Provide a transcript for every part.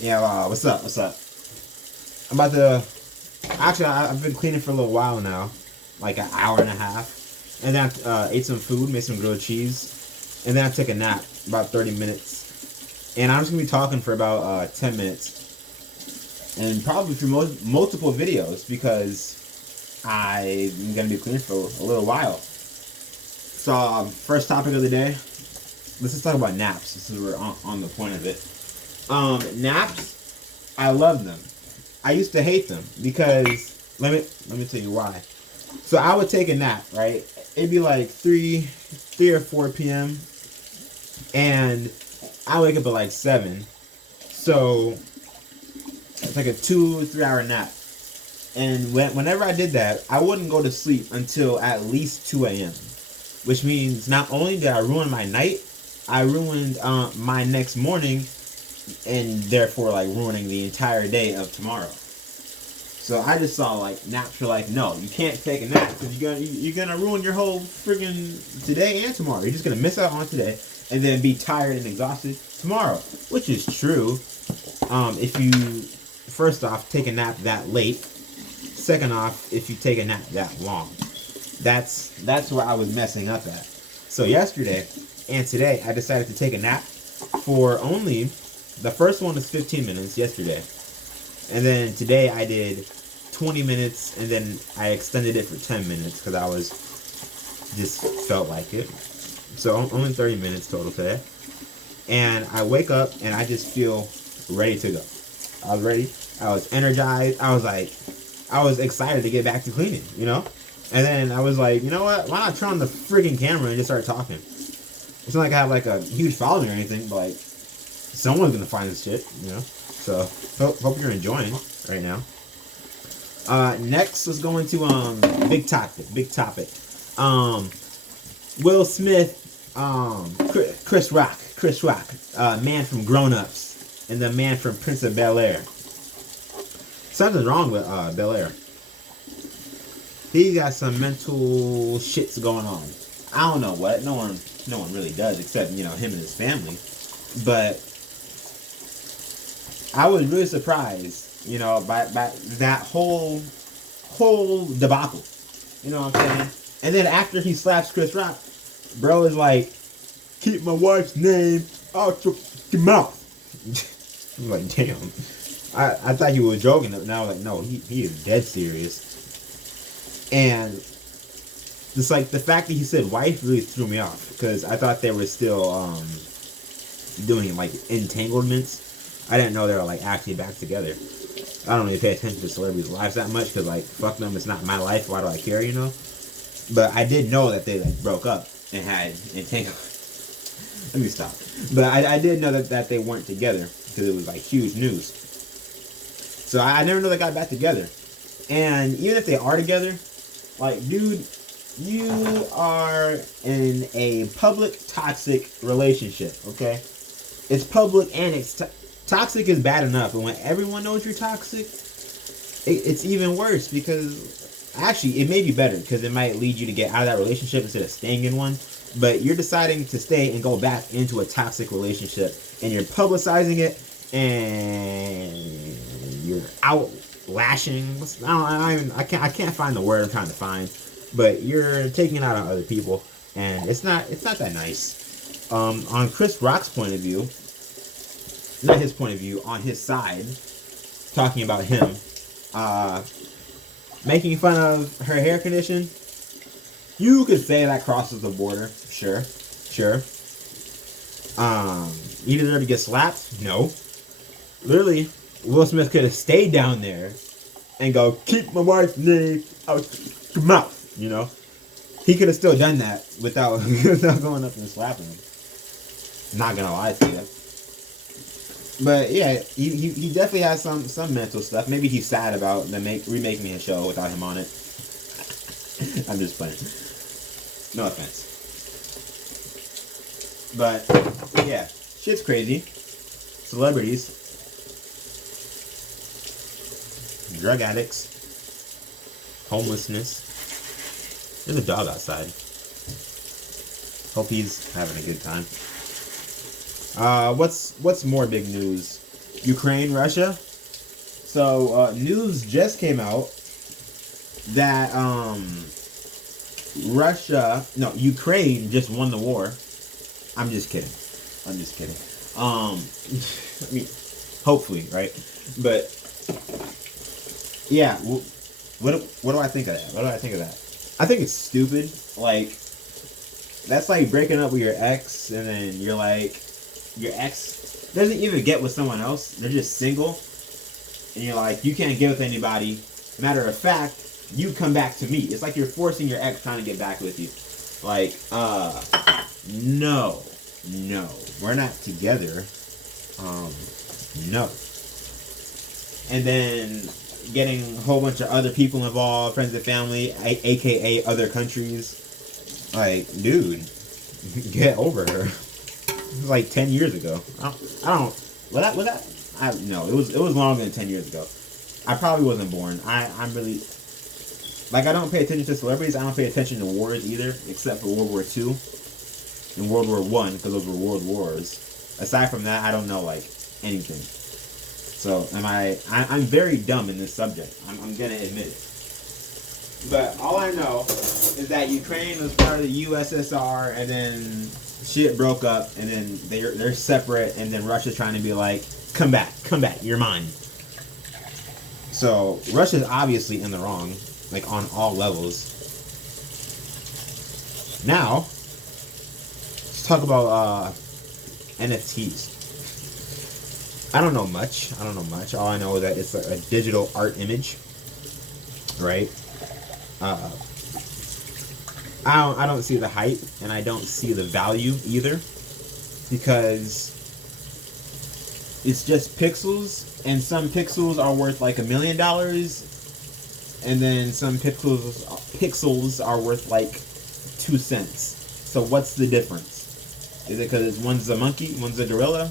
Yeah, what's up? What's up? I'm about to. Actually, I've been cleaning for a little while now, like an hour and a half, and then I ate some food, made some grilled cheese, and then I took a nap about 30 minutes, and I'm just gonna be talking for about 10 minutes, and probably for multiple videos because I'm gonna be cleaning for a little while. So, first topic of the day. Let's just talk about naps. Since we're on the point of it. Naps, I love them. I used to hate them because let me tell you why. So I would take a nap, right? It'd be like three or four p.m. and I wake up at like 7. So it's like a 2 or 3 hour nap. And whenever I did that, I wouldn't go to sleep until at least 2 a.m. Which means not only did I ruin my night, I ruined my next morning, and therefore like ruining the entire day of tomorrow. So I just saw like naps were like, no, you can't take a nap because you're gonna ruin your whole friggin' today and tomorrow. You're just gonna miss out on today and then be tired and exhausted tomorrow, which is true. If you first off take a nap that late, second off if you take a nap that long, that's where I was messing up at. So yesterday and today I decided to take a nap for only the first one was 15 minutes yesterday. And then today I did 20 minutes and then I extended it for 10 minutes because I was just felt like it. So only 30 minutes total today. And I wake up and I just feel ready to go. I was ready. I was energized. I was excited to get back to cleaning, you know? And then I was like, you know what? Why not turn on the freaking camera and just start talking? It's not like I have like a huge following or anything, but like someone's gonna find this shit, you know? So hope you're enjoying right now. Next, let's go into big topic. Will Smith, Chris Rock, man from Grown Ups, and the man from Prince of Bel Air. Something's wrong with Bel Air. He got some mental shits going on. I don't know what. No one really does except him and his family. But I was really surprised, by that whole debacle. You know what I'm saying? And then after he slaps Chris Rock, bro is like, keep my wife's name out your mouth. I'm like, damn. I thought he was joking. Now I was like, no, he is dead serious. And just like the fact that he said wife really threw me off because I thought they were still doing like entanglements. I didn't know they were like actually back together. I don't really pay attention to celebrities' lives that much because like fuck them, it's not my life. Why do I care? But I did know that they like broke up and had entanglements. Let me stop. But I did know that they weren't together because it was like huge news. So I never know they got back together. And even if they are together, like dude, you are in a public toxic relationship. Okay, it's public and it's toxic is bad enough, but when everyone knows you're toxic, it's even worse because actually it may be better because it might lead you to get out of that relationship instead of staying in one. But you're deciding to stay and go back into a toxic relationship, and you're publicizing it, and you're out lashing. I can't find the word I'm trying to find, but you're taking it out on other people, and it's not that nice. On Chris Rock's point of view, not his point of view, on his side, talking about him, making fun of her hair condition. You could say that crosses the border, sure. You deserve to get slapped? No. Literally, Will Smith could have stayed down there and go, keep my wife's name out your mouth, He could have still done that without going up and slapping him. Not gonna lie to you. But yeah, he definitely has some mental stuff. Maybe he's sad about remaking a show without him on it. I'm just playing. No offense. But yeah, shit's crazy. Celebrities, drug addicts, homelessness. There's a dog outside. Hope he's having a good time. What's more big news? Ukraine, Russia. So news just came out that Ukraine just won the war. I'm just kidding. I mean, hopefully, right? But yeah, what do I think of that? I think it's stupid. Like, that's like breaking up with your ex, and then you're like, your ex doesn't even get with someone else. They're just single, and you're like, you can't get with anybody. Matter of fact, you come back to me. It's like you're forcing your ex trying to get back with you. Like, no, we're not together. No. And then getting a whole bunch of other people involved, friends and family, aka other countries. Like, dude, get over her. It was like 10 years ago. No, it was longer than 10 years ago. I probably wasn't born. I'm really, like, I don't pay attention to celebrities. I don't pay attention to wars either, except for World War II and World War I, because those were world wars. Aside from that, I don't know, like, anything. So, I'm very dumb in this subject. I'm gonna admit it. But all I know is that Ukraine was part of the USSR, and then shit broke up, and then they're separate, and then Russia's trying to be like, come back, you're mine. So Russia's obviously in the wrong, like, on all levels. Now, let's talk about NFTs. I don't know much. All I know is that it's a digital art image, right? I don't see the hype, and I don't see the value either, because it's just pixels, and some pixels are worth like $1 million, and then some pixels are worth like 2 cents. So what's the difference? Is it because one's a monkey, one's a gorilla?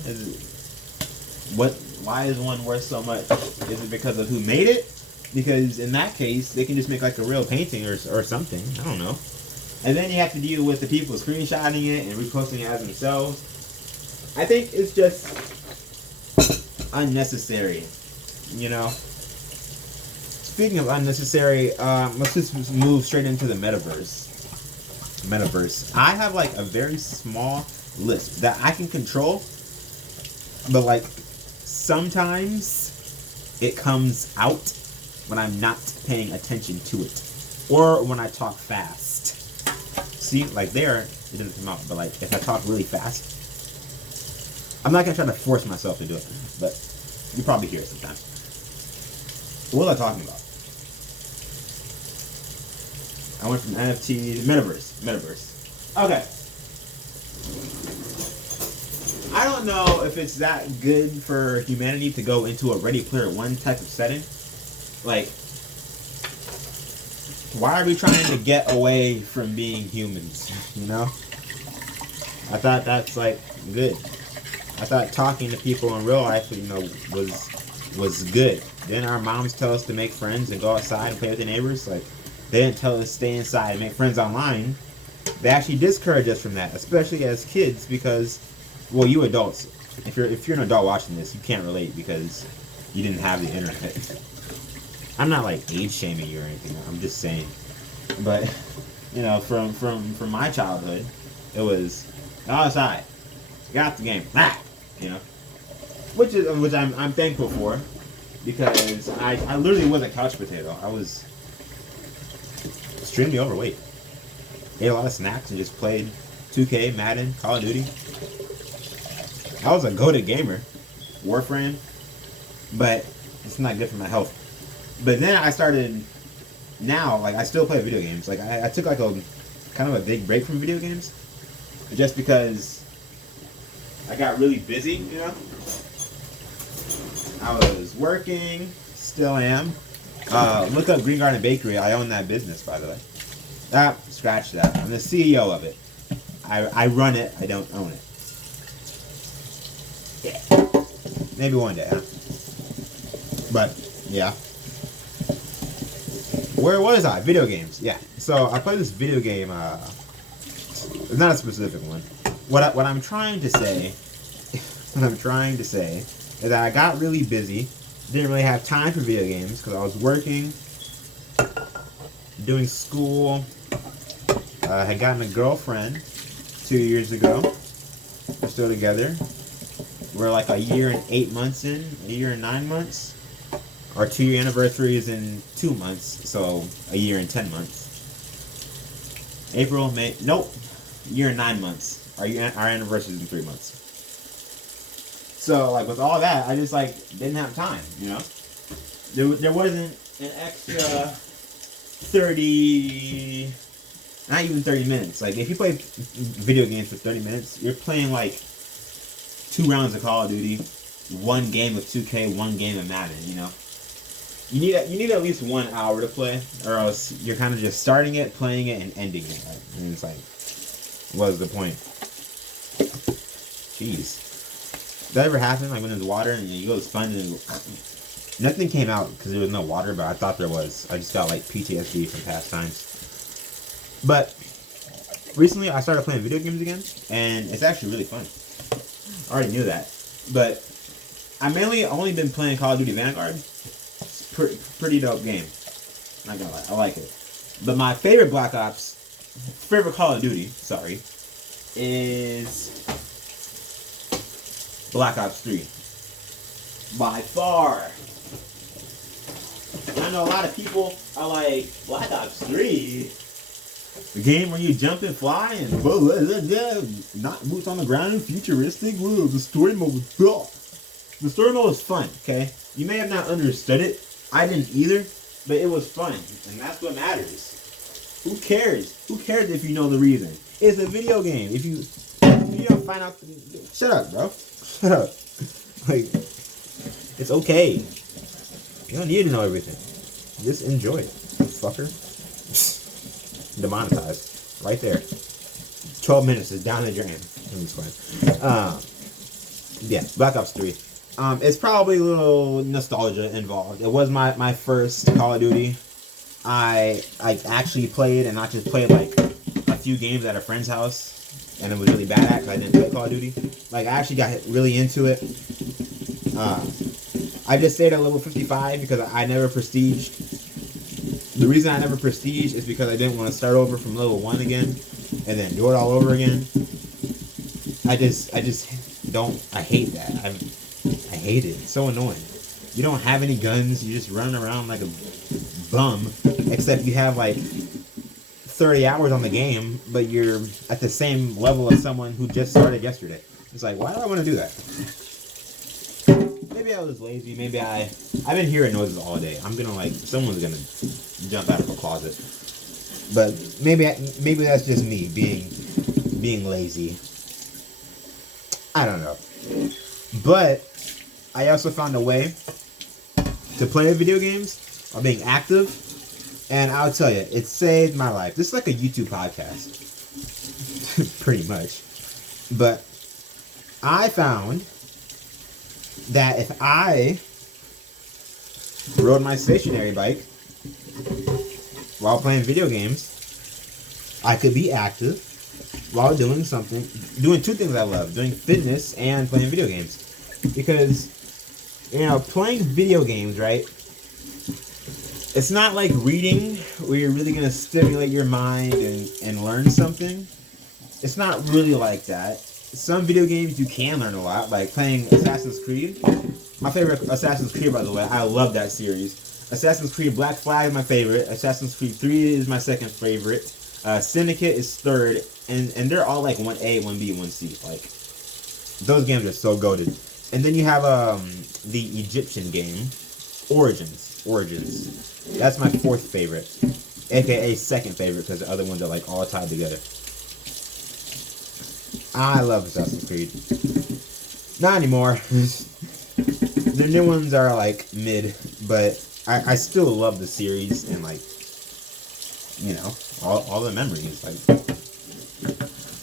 Why is one worth so much? Is it because of who made it? Because in that case, they can just make like a real painting or something. I don't know. And then you have to deal with the people screenshotting it and reposting it as themselves. I think it's just unnecessary, you know? Speaking of unnecessary, let's just move straight into the metaverse. I have like a very small list that I can control, but like sometimes it comes out when I'm not paying attention to it, or when I talk fast. See, like there, it doesn't come out, but like if I talk really fast, I'm not gonna try to force myself to do it, but you probably hear it sometimes. What was I talking about? I went from NFT to metaverse. Okay. I don't know if it's that good for humanity to go into a Ready Player One type of setting. Like, why are we trying to get away from being humans, you know? I thought that's, like, good. I thought talking to people in real life, you know, was good. Then our moms tell us to make friends and go outside and play with the neighbors. Like, they didn't tell us to stay inside and make friends online. They actually discourage us from that, especially as kids, because, well, you adults, if you're an adult watching this, you can't relate because you didn't have the internet. I'm not like age shaming you or anything. I'm just saying. But you know, from my childhood, it was go outside, got the game, you know, which I'm thankful for, because I literally was a couch potato. I was extremely overweight. Ate a lot of snacks and just played 2K, Madden, Call of Duty. I was a goated gamer, Warframe, but it's not good for my health. But then I started, now, like, I still play video games. Like, I took, like, a kind of a big break from video games, just because I got really busy, you know? I was working, still am. Look up Green Garden Bakery. I own that business, by the way. Scratch that. I'm the CEO of it. I run it, I don't own it. Yeah. Maybe one day, huh? But, yeah. Where was I? Video games. Yeah. So I played this video game. It's not a specific one. What I'm trying to say, is that I got really busy. Didn't really have time for video games because I was working, doing school. Had gotten a girlfriend 2 years ago. We're still together. We're like a year and 8 months in, a year and 9 months. Our 2-year anniversary is in 2 months, so a year and 10 months. April, May, nope, year and 9 months. Our anniversary is in 3 months. So like with all that, I just like didn't have time, you know. There wasn't an extra 30, not even 30 minutes. Like if you play video games for 30 minutes, you're playing like 2 rounds of Call of Duty, 1 game of 2K, 1 game of Madden, you know. You need at least 1 hour to play, or else you're kind of just starting it, playing it, and ending it. Right? And it's like, what is the point? Jeez. Does that ever happen? Like when there's water and you go to sponge and nothing came out because there was no water, but I thought there was. I just got like PTSD from past times. But recently I started playing video games again, and it's actually really fun. I already knew that, but I mainly only been playing Call of Duty Vanguard. Pretty dope game. Not gonna lie, I like it. But my favorite favorite Call of Duty, sorry, is Black Ops 3. By far. And I know a lot of people are like, Black Ops 3? The game where you jump and fly and not boots on the ground, futuristic, the story mode was The story mode was fun, okay? You may have not understood it. I didn't either, but it was fun, and that's what matters. Who cares? Who cares if you know the reason? It's a video game. If you don't find out, shut up, bro. Shut up. Like, it's okay. You don't need to know everything. Just enjoy it, fucker. Demonetized, right there. 12 minutes is down the drain. Yeah, Black Ops 3. It's probably a little nostalgia involved. It was my first Call of Duty. I actually played, and not just played like a few games at a friend's house, and it was really bad at because I didn't play Call of Duty. Like I actually got really into it. I just stayed at level 55 because I never prestiged. The reason I never prestiged is because I didn't want to start over from level 1 again, and then do it all over again. I just don't. I hate that. I hate it. It's so annoying. You don't have any guns. You just run around like a bum. Except you have like 30 hours on the game, but you're at the same level as someone who just started yesterday. It's like, why do I want to do that? Maybe I was lazy. Maybe I've been hearing noises all day. I'm gonna like, someone's gonna jump out of a closet. But maybe that's just me being lazy. I don't know. But I also found a way to play video games while being active, and I'll tell you, it saved my life. This is like a YouTube podcast, pretty much. But I found that if I rode my stationary bike while playing video games, I could be active while doing 2 things I love, doing fitness and playing video games. Because, you know, playing video games, right? It's not like reading where you're really going to stimulate your mind and learn something. It's not really like that. Some video games you can learn a lot, like playing Assassin's Creed. My favorite Assassin's Creed, by the way, I love that series. Assassin's Creed Black Flag is my favorite. Assassin's Creed 3 is my second favorite. Syndicate is third. And they're all like 1A, 1B, 1C. Like, those games are so goated. And then you have the Egyptian game, Origins. That's my 4th favorite, aka 2nd favorite, because the other ones are like all tied together. I love Assassin's Creed. Not anymore. The new ones are like mid, but I still love the series and like, you know, all the memories. Like,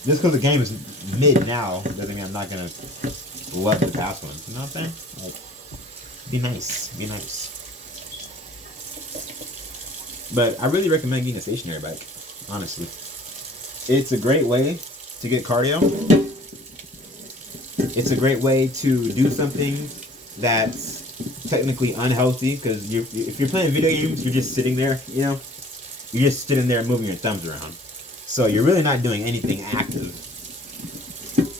just because the game is mid now doesn't mean I'm not gonna love the past ones. You know what I'm saying? Like, be nice. But I really recommend getting a stationary bike, honestly. It's a great way to get cardio. It's a great way to do something that's technically unhealthy because if you're playing video games, you're just sitting there, you know, you're just sitting there moving your thumbs around. So you're really not doing anything active.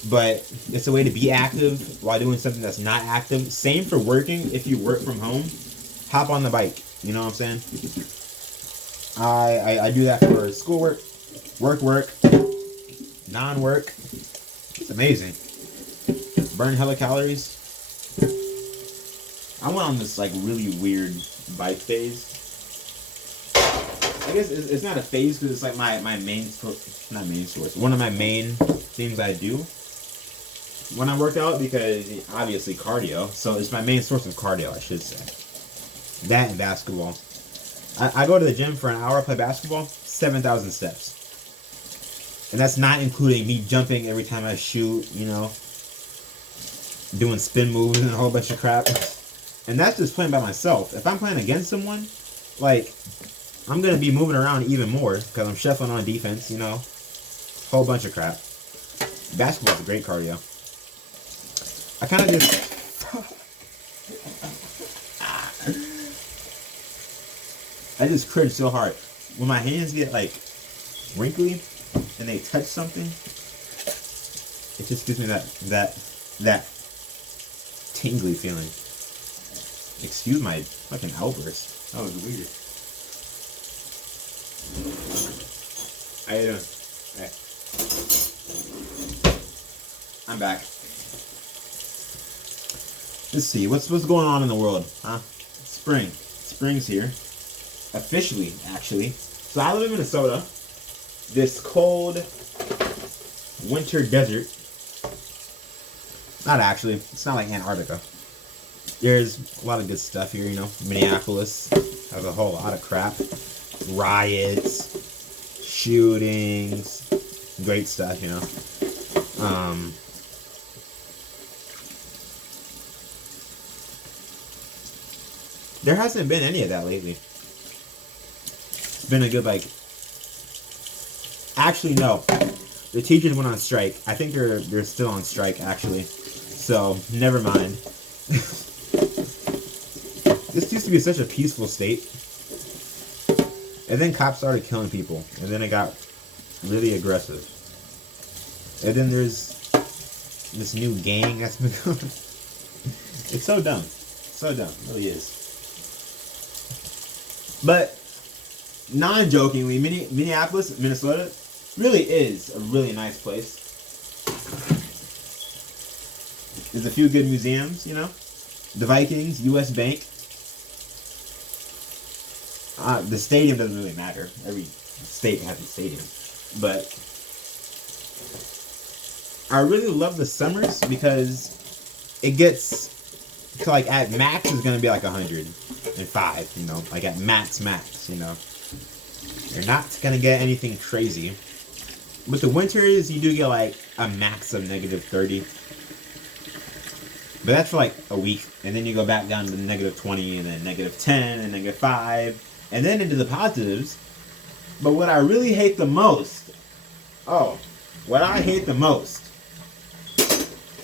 But it's a way to be active while doing something that's not active. Same for working. If you work from home, hop on the bike. You know what I'm saying? I do that for schoolwork, work, non-work. It's amazing. Burn hella calories. I went on this like really weird bike phase. I guess it's not a phase because it's like my main, not main source. One of my main things I do when I work out, because obviously cardio. So it's my main source of cardio, I should say. That and basketball. I go to the gym for an hour, play basketball, 7,000 steps. And that's not including me jumping every time I shoot, you know, doing spin moves and a whole bunch of crap. And that's just playing by myself. If I'm playing against someone, like, I'm going to be moving around even more because I'm shuffling on defense, you know, whole bunch of crap. Basketball's a great cardio. I kind of just... I just cringe so hard. When my hands get, like, wrinkly and they touch something, it just gives me that tingly feeling. Excuse my fucking outburst. That was weird. How you doing? Hey. I'm back. Let's see, what's going on in the world, huh? Spring. Spring's here. Officially, actually. So I live in Minnesota. This cold winter desert. Not actually. It's not like Antarctica. There's a lot of good stuff here, you know. Minneapolis has a whole lot of crap. Riots, shootings, great stuff, you know. There hasn't been any of that lately. It's been a good, like... Actually, no. The teachers went on strike. I think they're still on strike, actually. So, never mind. This used to be such a peaceful state. And then cops started killing people. And then it got really aggressive. And then there's this new gang that's been going. It's so dumb. So dumb. It really is. But, non-jokingly, Minneapolis, Minnesota, really is a really nice place. There's a few good museums, you know. The Vikings, U.S. Bank. The stadium doesn't really matter. Every state has a stadium. But I really love the summers because it gets to, like, at max is going to be like 105, you know. Like at max, you know. You're not going to get anything crazy. With the winters, you do get like a max of negative 30. But that's for like a week. And then you go back down to negative 20 and then negative 10 and negative 5. And then into the positives. But what I really hate the most. What I hate the most.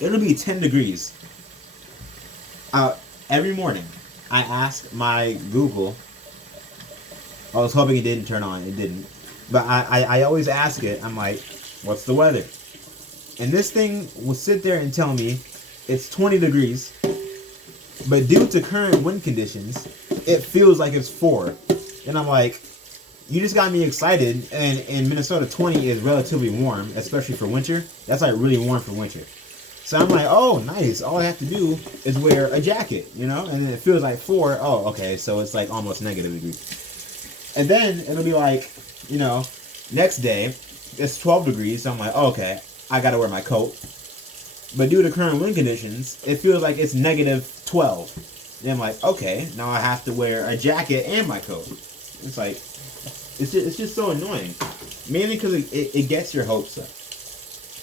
It'll be 10 degrees. Every morning, I ask my Google. I was hoping it didn't turn on. It didn't. But I always ask it. I'm like, what's the weather? And this thing will sit there and tell me it's 20 degrees. But due to current wind conditions, it feels like it's 4. And I'm like, you just got me excited. And in Minnesota, 20 is relatively warm, especially for winter. That's like really warm for winter. So I'm like, oh, nice. All I have to do is wear a jacket, you know? And then it feels like 4. Oh, okay. So it's like almost negative degrees. And then it'll be like, you know, next day, it's 12 degrees. So I'm like, oh, okay, I got to wear my coat. But due to current wind conditions, it feels like it's negative 12. And I'm like, okay, now I have to wear a jacket and my coat. It's like, it's just so annoying. Mainly because it gets your hopes up.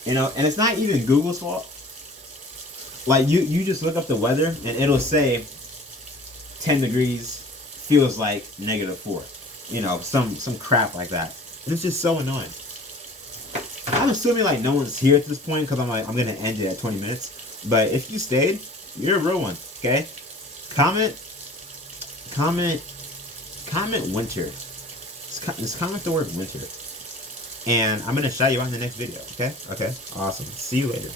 You know, and it's not even Google's fault. Like, you just look up the weather, and it'll say 10 degrees feels like negative 4. You know, some crap like that. And it's just so annoying. I'm assuming, like, no one's here at this point, because I'm going to end it at 20 minutes. But if you stayed, you're a real one. Okay? Comment winter. Just comment the word winter. And I'm going to shout you out in the next video. Okay? Okay. Awesome. See you later.